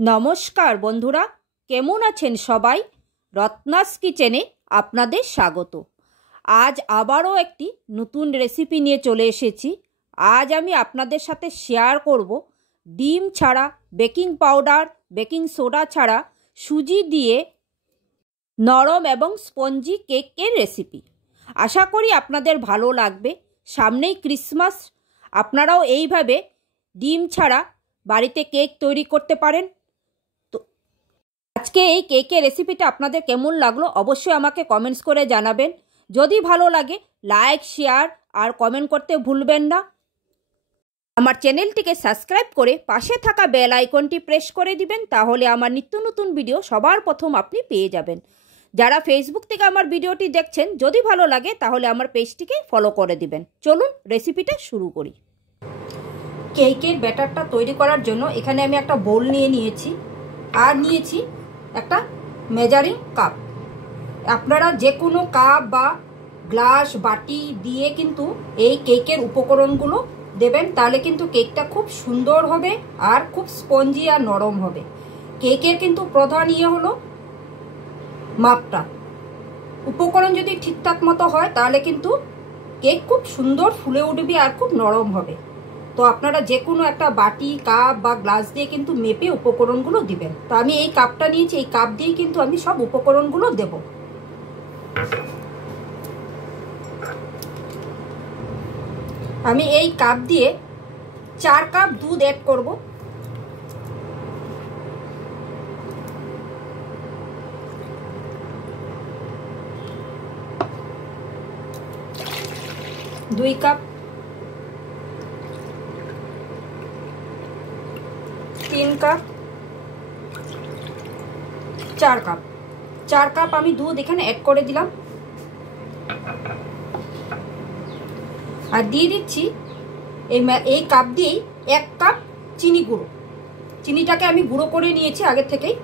নমস্কার বন্ধুরা, কেমন আছেন সবাই? রত্নাস কিচেনে আপনাদের স্বাগত। আজ আবারও একটি নতুন রেসিপি নিয়ে চলে এসেছি। আজ আমি আপনাদের সাথে শেয়ার করব ডিম ছাড়া, বেকিং পাউডার, বেকিং সোডা ছাড়া সুজি দিয়ে নরম এবং স্পঞ্জি কেকের রেসিপি। আশা করি আপনাদের ভালো লাগবে। সামনেই ক্রিসমাস, আপনারাও এইভাবে ডিম ছাড়া বাড়িতে কেক তৈরি করতে পারেন। আজকে এই কেকের রেসিপিটা আপনাদের কেমন লাগলো অবশ্যই আমাকে কমেন্টস করে জানাবেন। যদি ভালো লাগে লাইক, শেয়ার আর কমেন্ট করতে ভুলবেন না। আমার চ্যানেলটিকে সাবস্ক্রাইব করে পাশে থাকা বেল আইকনটি প্রেস করে দিবেন, তাহলে আমার নিত্য নতুন ভিডিও সবার প্রথম আপনি পেয়ে যাবেন। যারা ফেসবুক থেকে আমার ভিডিওটি দেখছেন, যদি ভালো লাগে তাহলে আমার পেজটিকে ফলো করে দিবেন। চলুন রেসিপিটা শুরু করি। কেকের ব্যাটারটা তৈরি করার জন্য এখানে আমি একটা বোল নিয়েছি আর নিয়েছি একটা মেজারিং কাপ। আপনারা যে কোনো কাপ বা গ্লাস, বাটি দিয়ে কিন্তু এই কেকের উপকরণগুলো দেবেন, তাহলে কিন্তু কেকটা খুব সুন্দর হবে আর খুব স্পঞ্জি আর নরম হবে। কেকের কিন্তু প্রধান হলো মাপটা। উপকরণ যদি ঠিকঠাক মতো হয় তাহলে কিন্তু কেক খুব সুন্দর ফুলে উঠবে আর খুব নরম হবে। তো আপনারা যে কোনো একটা বাটি, কাপ বা গ্লাস দিয়ে কিন্তু মেপে উপকরণগুলো দিবেন। তো আমি এই কাপটা নিয়েছি, এই কাপ দিয়ে কিন্তু আমি সব উপকরণগুলো দেব। আমি এই কাপ দিয়ে 4 কাপ দুধ অ্যাড করব। দুই কাপ, 3 কাপ, 4 কাপ। 4 কাপ আমি দুধ এখানে অ্যাড করে দিলাম। আর দিয়ে দিচ্ছি এই কাপ দিয়েই 1 কাপ চিনি গুঁড়ো। চিনিটাকে আমি গুঁড়ো করে নিয়েছি আগে থেকেই।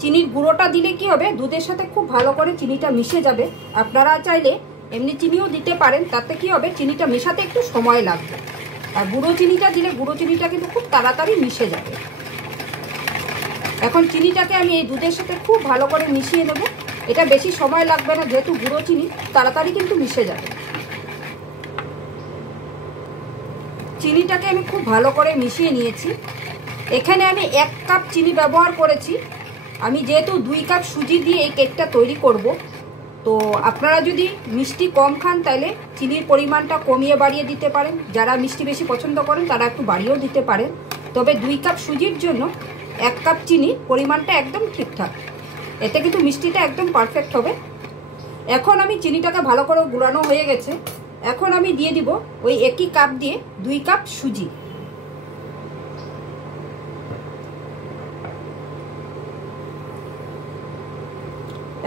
চিনির গুঁড়োটা দিলে কি হবে, দুধের সাথে খুব ভালো করে চিনিটা মিশে যাবে। আপনারা চাইলে এমনি চিনিও দিতে পারেন, তাতে কি হবে চিনিটা মেশাতে একটু সময় লাগবে। আর গুঁড়ো চিনিটা দিলে গুঁড়ো চিনিটা কিন্তু খুব তাড়াতাড়ি মিশে যাবে। এখন চিনিটাকে আমি এই দুধের সাথে খুব ভালো করে মিশিয়ে নেব। এটা বেশি সময় লাগবে না, যেহেতু গুঁড়ো চিনি তাড়াতাড়ি কিন্তু মিশে যাবে। চিনিটাকে আমি খুব ভালো করে মিশিয়ে নিয়েছি। এখানে আমি 1 কাপ চিনি ব্যবহার করেছি। আমি যেহেতু 2 কাপ সুজি দিয়ে এই কেকটা তৈরি করব, তো আপনারা যদি মিষ্টি কম খান তাহলে চিনির পরিমাণটা কমিয়ে বাড়িয়ে দিতে পারেন। যারা মিষ্টি বেশি পছন্দ করেন তারা একটু বাড়িয়েও দিতে পারেন। তবে 2 কাপ সুজির জন্য 1 কাপ চিনির পরিমাণটা একদম ঠিকঠাক। এতে কিন্তু মিষ্টিটা একদম পারফেক্ট হবে। এখন আমি চিনিটাকে ভালো করে গুঁড়ানো হয়ে গেছে। এখন আমি দিয়ে দিব ওই একই কাপ দিয়ে 2 কাপ সুজি।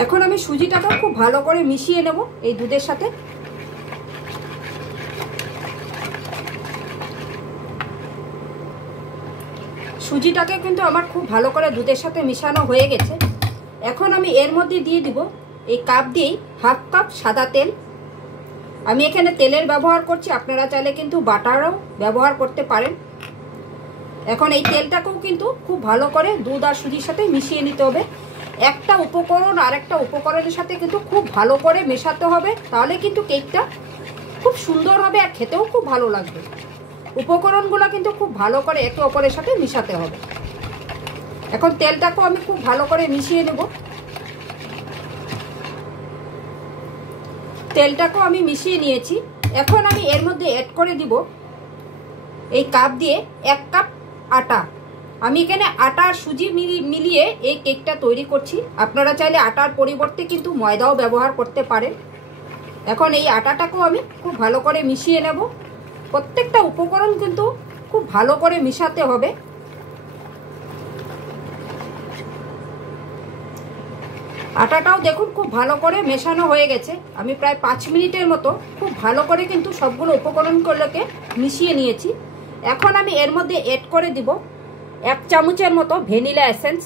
এখন আমি সুজিটাকে খুব ভালো করে মিশিয়ে নেব এই দুধের সাথে। সুজিটাকে কিন্তু আমার খুব ভালো করে দুধের সাথে মিশানো হয়ে গেছে। এখন আমি এর মধ্যে দিয়ে দিব এই কাপ দিয়েই 1/2 কাপ সাদা তেল। আমি এখানে তেলের ব্যবহার করছি, আপনারা চাইলে কিন্তু বাটারও ব্যবহার করতে পারেন। এখন এই তেলটাকেও কিন্তু খুব ভালো করে দুধ আর সুজির সাথে মিশিয়ে নিতে হবে। একটা উপকরণ আর একটা উপকরণের সাথে কিন্তু খুব ভালো করে মেশাতে হবে, তাহলে কিন্তু কেকটা খুব সুন্দর হবে আর খেতেও খুব ভালো লাগবে। উপকরণগুলো কিন্তু খুব ভালো করে একে অপরের সাথে মিশাতে হবে। এখন তেলটাকেও আমি খুব ভালো করে মিশিয়ে নেব। তেলটাকেও আমি মিশিয়ে নিয়েছি। এখন আমি এর মধ্যে অ্যাড করে দিব এই কাপ দিয়ে 1 কাপ আটা। আমি এখানে আটা আর সুজি মিলিয়ে এই কেকটা তৈরি করছি। আপনারা চাইলে আটার পরিবর্তে কিন্তু ময়দাও ব্যবহার করতে পারেন। এখন এই আটাটাকেও আমি খুব ভালো করে মিশিয়ে নেব। প্রত্যেকটা উপকরণ কিন্তু খুব ভালো করে মিশাতে হবে। আটাটাও দেখুন খুব ভালো করে মেশানো হয়ে গেছে। আমি প্রায় 5 মিনিটের মতো খুব ভালো করে কিন্তু সবগুলো উপকরণগুলোকে মিশিয়ে নিয়েছি। এখন আমি এর মধ্যে অ্যাড করে দিব 1 চামচের মতো ভ্যানিলা এসেন্স।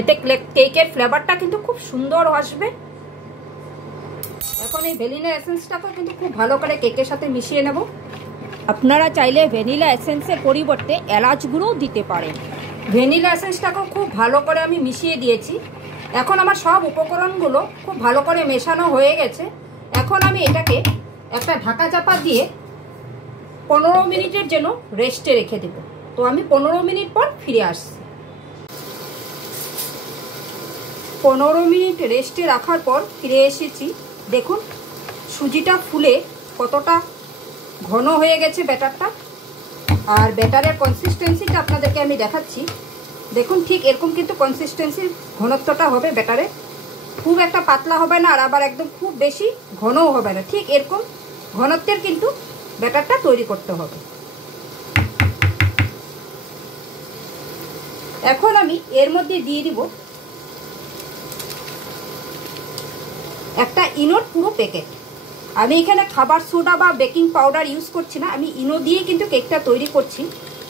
এতে কেকের ফ্লেভারটা কিন্তু খুব সুন্দর আসবে। এখন এই ভ্যানিলা এসেন্সটাকে কিন্তু খুব ভালো করে কেকের সাথে মিশিয়ে নেব। আপনারা চাইলে ভ্যানিলা এসেন্সের পরিবর্তে এলাচ গুঁড়োও দিতে পারেন। ভ্যানিলা এসেন্সটাকেও খুব ভালো করে আমি মিশিয়ে দিয়েছি। এখন আমার সব উপকরণগুলো খুব ভালো করে মেশানো হয়ে গেছে। এখন আমি এটাকে একটা ঢাকা চাপা দিয়ে 15 মিনিটের জন্য রেস্টে রেখে দেব। তো আমি 15 মিনিট পর ফিরে আসছি। 15 মিনিট রেস্টে রাখার পর ফিরে এসেছি। দেখুন সুজিটা ফুলে কতটা ঘন হয়ে গেছে ব্যাটারটা। আর ব্যাটারের কনসিস্টেন্সিটা আপনাদেরকে আমি দেখাচ্ছি। দেখুন ঠিক এরকম কিন্তু কনসিস্টেন্সির ঘনত্বটা হবে ব্যাটারে। খুব একটা পাতলা হবে না আর আবার একদম খুব বেশি ঘনও হবে না, ঠিক এরকম ঘনত্বের কিন্তু ব্যাটারটা তৈরি করতে হবে। এখন আমি এর মধ্যে দিয়ে দিব একটা ইনোর পুরো প্যাকেট। আমি এখানে খাবার সোডা বা বেকিং পাউডার ইউজ করছি না, আমি ইনো দিয়ে কিন্তু কেকটা তৈরি করছি।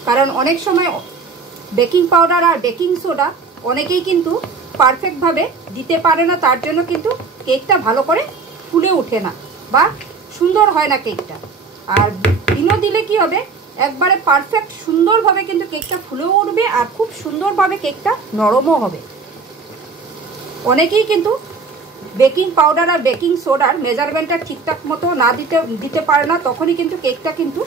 কারণ অনেক সময় বেকিং পাউডার আর বেকিং সোডা অনেকেই কিন্তু পারফেক্টভাবে দিতে পারে না, তার জন্য কিন্তু কেকটা ভালো করে ফুলে ওঠে না বা সুন্দর হয় না কেকটা। আর ইনো দিলে কি হবে, একবারে পারফেক্ট সুন্দরভাবে কিন্তু কেকটা ফুলেও উঠবে আর খুব সুন্দরভাবে কেকটা নরমও হবে। অনেকেই কিন্তু বেকিং পাউডার আর বেকিং সোডার মেজারমেন্টটা ঠিকঠাক মতো না দিতে পারে না, তখনই কিন্তু কেকটা কিন্তু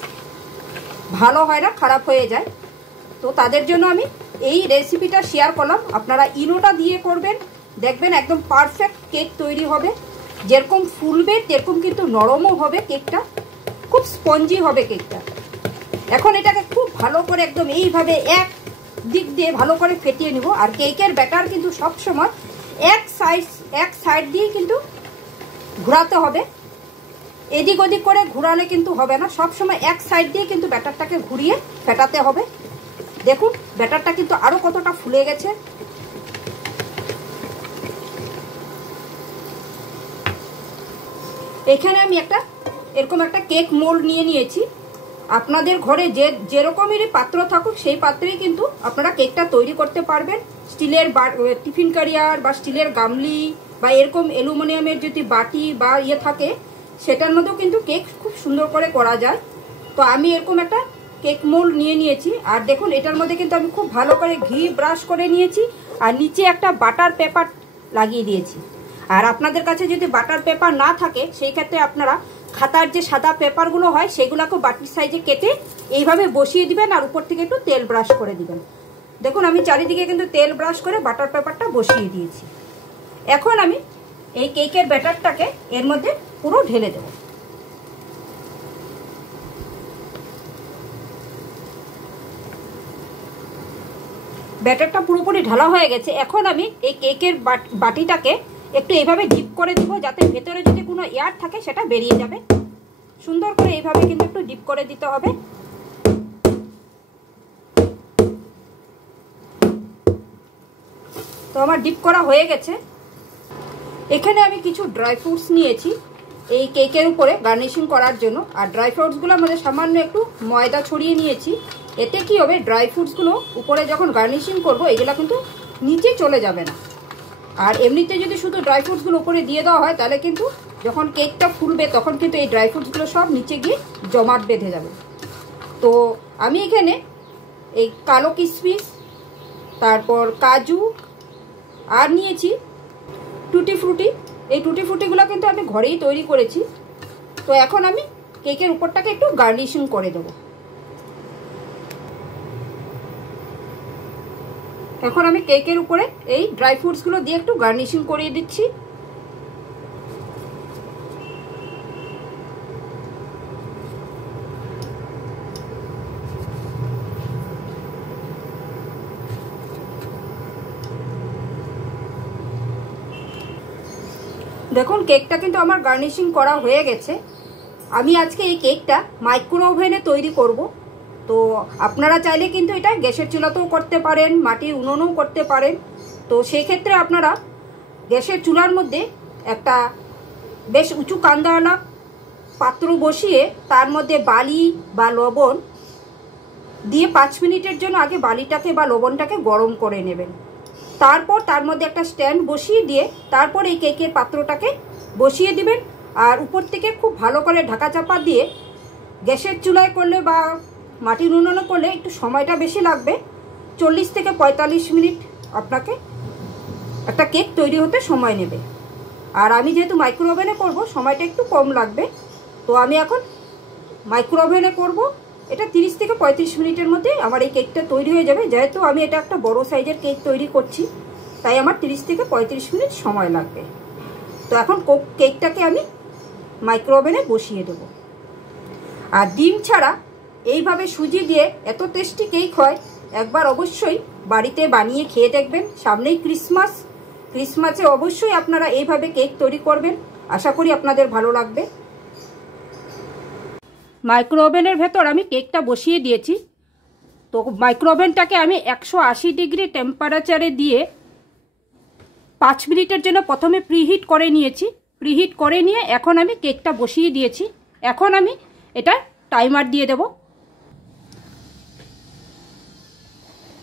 ভালো হয় না, খারাপ হয়ে যায়। তো তাদের জন্য আমি এই রেসিপিটা শেয়ার করলাম। আপনারা ইনোটা দিয়ে করবেন, দেখবেন একদম পারফেক্ট কেক তৈরি হবে। যেরকম ফুলবে সেরকম কিন্তু নরমও হবে কেকটা, খুব স্পঞ্জি হবে কেকটা। এখন এটাকে খুব ভালো করে একদম এইভাবে এক দিক দিয়ে ভালো করে ফেটিয়ে নিব। আর কেকের ব্যাটার কিন্তু সবসময় এক সাইড দিয়ে কিন্তু ঘোরাতে হবে, এদিক ওদিক করে ঘোরালে কিন্তু হবে না। সবসময় এক সাইড দিয়ে কিন্তু ব্যাটারটাকে ঘুরিয়ে ফেটাতে হবে। দেখুন ব্যাটারটা কিন্তু আরো কতটা ফুলে গেছে। এখানে আমি এরকম একটা কেক মোল্ড নিয়ে নিয়েছি। আপনাদের ঘরে যেরকমেরই পাত্র থাকুক সেই পাত্রেই কিন্তু আপনারা কেকটা তৈরি করতে পারবেন। স্টিলের টিফিন ক্যারিয়ার বা স্টিলের গামলি বা এরকম অ্যালুমিনিয়ামের যদি বাটি বা থাকে সেটার মধ্যেও কিন্তু কেক খুব সুন্দর করে করা যায়। তো আমি এরকম একটা কেক মোল্ড নিয়ে নিয়েছি। আর দেখুন এটার মধ্যে কিন্তু আমি খুব ভালো করে ঘি ব্রাশ করে নিয়েছি আর নিচে একটা বাটার পেপার লাগিয়ে দিয়েছি। আর আপনাদের কাছে যদি বাটার পেপার না থাকে সেই ক্ষেত্রে আপনারা খাতার যে সাদা পেপারগুলো হয় সেগুলোকে বাটির সাইজে কেটে এইভাবে বসিয়ে দিবেন আর উপর থেকে একটু তেল ব্রাশ করে দিবেন। দেখুন আমি চারিদিকে কিন্তু তেল ব্রাশ করে বাটার পেপারটা বসিয়ে দিয়েছি। এখন আমি এই কেকের ব্যাটারটাকে এর মধ্যে পুরো ঢেলে দেব। ব্যাটারটা পুরোপুরি ঢালা হয়ে গেছে। এখন আমি এই কেকের বাটিটাকে একটু এইভাবে ডিপ করে দিব, যাতে ভেতরে যদি কোনো এয়ার থাকে সেটা বেরিয়ে যাবে। সুন্দর করে এইভাবে কিন্তু একটু ডিপ করে দিতে হবে। তো আমার ডিপ করা হয়ে গেছে। এখানে আমি কিছু ড্রাই ফ্রুটস নিয়েছি এই কেকের উপরে গার্নিশিং করার জন্য। আর ড্রাই ফ্রুটসগুলোর মধ্যে সামান্য একটু ময়দা ছড়িয়ে নিয়েছি। এতে কি হবে, ড্রাই ফ্রুটসগুলো উপরে যখন গার্নিশিং করব এগুলো কিন্তু নিচে চলে যাবে না। আর এমনিতে যদি শুধু ড্রাই ফ্রুটসগুলো উপরে দিয়ে দেওয়া হয় তাহলে কিন্তু যখন কেকটা ফুলবে তখন কিন্তু এই ড্রাই ফ্রুটসগুলো সব নিচে গিয়ে জমাট বেঁধে যাবে। তো আমি এখানে এই কালো কিশমিশ, তারপর কাজু আর নিয়েছি টুটি ফ্রুটি। এই টুটি ফ্রুটিগুলো কিন্তু আমি ঘরেই তৈরি করেছি। তো এখন আমি কেকের উপরটাকে একটু গার্নিশিং করে দেবো। এখন আমি কেকের উপরে এই ড্রাই ফ্রুটসগুলো দিয়ে একটু গার্নিশিং করিয়ে দিচ্ছি। দেখুন কেকটা কিন্তু আমার গার্নিশিং করা হয়ে গেছে। আমি আজকে এই কেকটা মাইক্রো ওভেনে তৈরি করব। তো আপনারা চাইলে কিন্তু এটা গ্যাসের চুলাতেও করতে পারেন, মাটির উনুনেও করতে পারেন। তো সেই ক্ষেত্রে আপনারা গ্যাসের চুলার মধ্যে একটা বেশ উঁচু কান্দাওয়ালা পাত্র বসিয়ে তার মধ্যে বালি বা লবণ দিয়ে 5 মিনিটের জন্য আগে বালিটাকে বা লবণটাকে গরম করে নেবেন। তারপর তার মধ্যে একটা স্ট্যান্ড বসিয়ে দিয়ে তারপর এই কেকের পাত্রটাকে বসিয়ে দিবেন। আর উপর থেকে খুব ভালো করে ঢাকা চাপা দিয়ে, গ্যাসের চুলায় করলে বা মাটির উনুনে করলে একটু সময়টা বেশি লাগবে, 40 থেকে 45 মিনিট আপনাকে একটা কেক তৈরি হতে সময় নেবে। আর আমি যেহেতু মাইক্রো ওভেনে করবো, সময়টা একটু কম লাগবে, তো আমি এখন মাইক্রো ওভেনে করবো। এটা 30 থেকে 35 মিনিটের মধ্যে আমার এই কেকটা তৈরি হয়ে যাবে। যেহেতু আমি এটা একটা বড় সাইজের কেক তৈরি করছি, তাই আমার 30 থেকে 35 মিনিট সময় লাগবে। তো এখন কেকটাকে আমি মাইক্রো ওভেনে বসিয়ে দেবো। আর ডিম ছাড়া এইভাবে সুজি দিয়ে এত টেস্টি কেক হয়, একবার অবশ্যই বাড়িতে বানিয়ে খেয়ে দেখবেন। সামনেই ক্রিসমাসে অবশ্যই আপনারা এইভাবে কেক তৈরি করবেন। আশা করি আপনাদের ভালো লাগবে। মাইক্রো ওভেনের ভেতর আমি কেকটা বসিয়ে দিয়েছি। তো মাইক্রো ওভেনটাকে আমি 180 ডিগ্রি টেম্পারেচারে দিয়ে 5 মিনিটের জন্য প্রথমে প্রিহিট করে নিয়েছি। প্রিহিট করে নিয়ে এখন আমি কেকটা বসিয়ে দিয়েছি। এখন আমি এটা টাইমার দিয়ে দেব।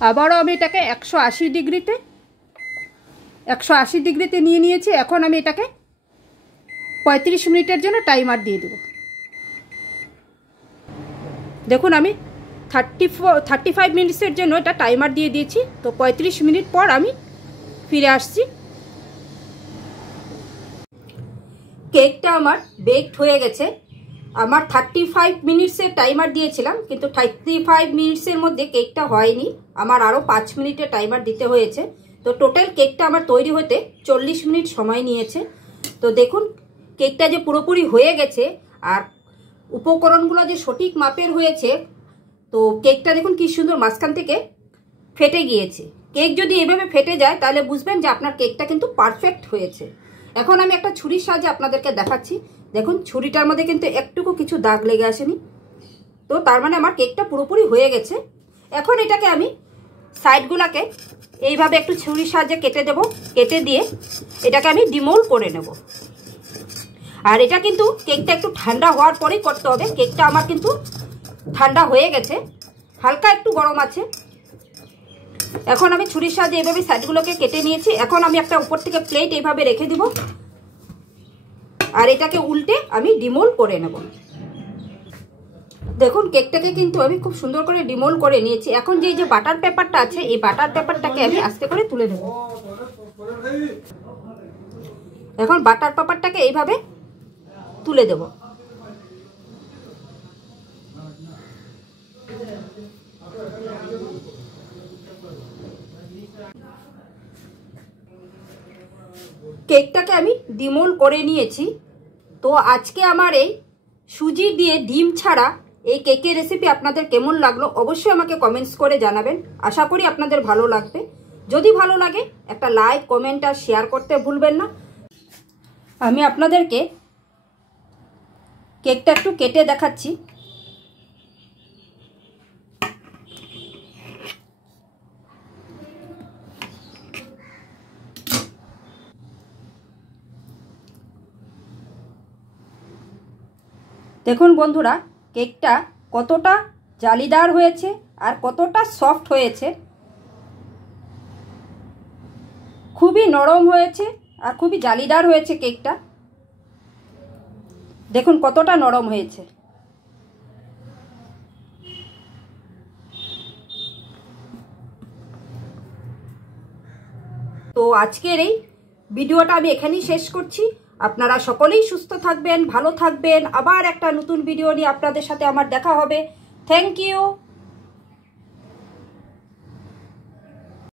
আবারও আমি এটাকে 180 ডিগ্রিতে নিয়ে নিয়েছি। এখন আমি এটাকে 35 মিনিটের জন্য টাইমার দিয়ে দেব। দেখুন আমি 35 মিনিটসের জন্য এটা টাইমার দিয়ে দিয়েছি। তো 35 মিনিট পর আমি ফিরে আসছি। কেকটা আমার বেকড হয়ে গেছে। আমার 35 মিনিটসের টাইমার দিয়েছিলাম, কিন্তু 35 মিনিটসের মধ্যে কেকটা হয়নি, আমার আরও 5 মিনিটের টাইমার দিতে হয়েছে। তো টোটাল কেকটা আমার তৈরি হতে 40 মিনিট সময় নিয়েছে। তো দেখুন কেকটা যে পুরোপুরি হয়ে গেছে, আর উপকরণগুলো যে সঠিক মাপের হয়েছে। তো কেকটা দেখুন কি সুন্দর মাঝখান থেকে ফেটে গিয়েছে। কেক যদি এভাবে ফেটে যায় তাহলে বুঝবেন যে আপনার কেকটা কিন্তু পারফেক্ট হয়েছে। এখন আমি একটা ছুরির সাহায্যে আপনাদেরকে দেখাচ্ছি। দেখুন ছুরিটার মধ্যে কিন্তু একটুকু কিছু দাগ লেগে আসেনি। তো তার মানে আমার কেকটা পুরোপুরি হয়ে গেছে। এখন এটাকে আমি সাইডগুলোকে এইভাবে একটু ছুরির সাহায্যে কেটে দেব। কেটে দিয়ে এটাকে আমি ডিমোল্ড করে নেব। আর এটা কিন্তু কেকটা একটু ঠান্ডা হওয়ার পরেই করতে হবে। কেকটা আমার কিন্তু ঠান্ডা হয়ে গেছে, হালকা একটু গরম আছে। এখন আমি ছুরির সাহায্যে এইভাবে সাইডগুলোকে কেটে নিয়েছি। এখন আমি একটা উপর থেকে প্লেট এইভাবে রেখে দিব, আর এটাকে উল্টে আমি ডিমোল্ড করে নেব। দেখুন কেকটাকে কিন্তু আমি খুব সুন্দর করে ডিমোল্ড করে নিয়েছি। এখন যে বাটার পেপারটা আছে, এই বাটার পেপারটাকে আমি আস্তে করে তুলে দেব। এখন বাটার পেপারটাকে এইভাবে তুলে দেব। কেকটাকে আমি ডিমোল্ড করে নিয়েছি। তো আজকে আমার এই সুজি দিয়ে ডিম ছাড়া এই কেকের রেসিপি আপনাদের কেমন লাগলো অবশ্যই আমাকে কমেন্টস করে জানাবেন। আশা করি আপনাদের ভালো লাগবে। যদি ভালো লাগে একটা লাইক, কমেন্ট আর শেয়ার করতে ভুলবেন না। আমি আপনাদেরকে কেকটা একটু কেটে দেখাচ্ছি। দেখুন বন্ধুরা কেকটা কতটা জালিদার হয়েছে আর কতটা সফট হয়েছে। খুবই নরম হয়েছে আর খুবই জালিদার হয়েছে কেকটা। দেখুন কতটা নরম হয়েছে। তো আজকের এই ভিডিওটা আমি এখানেই শেষ করছি। আপনারা সকলেই সুস্থ থাকবেন, ভালো থাকবেন। আবার একটা নতুন ভিডিও নিয়ে আপনাদের সাথে আমার দেখা হবে। Thank you.